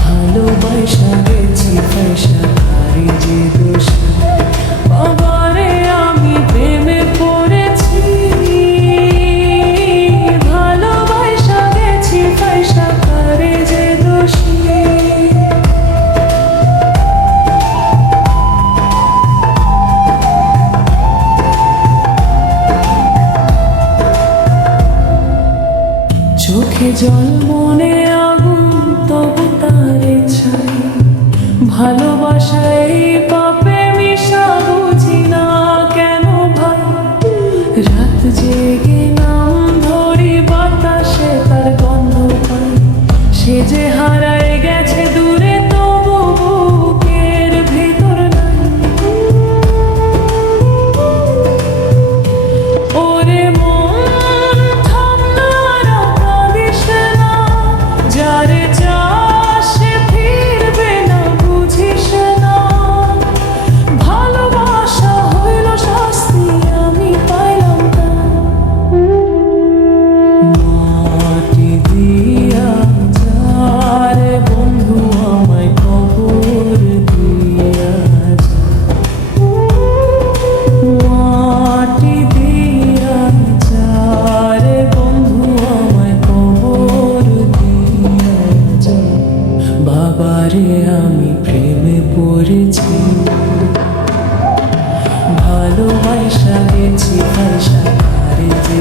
ভালোবাসা গেছি পয়সা আরে যে দোষ বাবারে আমি প্রেমে পড়েছি ভালোবাসা গেছি পয়সা করে যে দোষী চোখে জল মনে আগুন তবু তারে ছাই ভালোবাসায় পাপে মিশা বুঝি না কেন ভাই রাত জেগে নাম ধরি বাতাসে তার গন্ধ পাই সে যে হারায় গেছে দূরে তবু বুকের ভিতর নাই ওরে মন থামনা কাঁদিস না যারে চাস সে ফিরবে না বুঝিস না ভালোবাসা হইল শাস্তি আমি পাইলাম না মাটি দিয়া যারে বন্ধু আমায় কবর দিয়া যা মাটি দিয়া যারে বন্ধু আমায় কবর দিয়া যা বাবারে আমি প্রেমে পড়েছি ভালোবাসা গেছি ভাষা আরে যে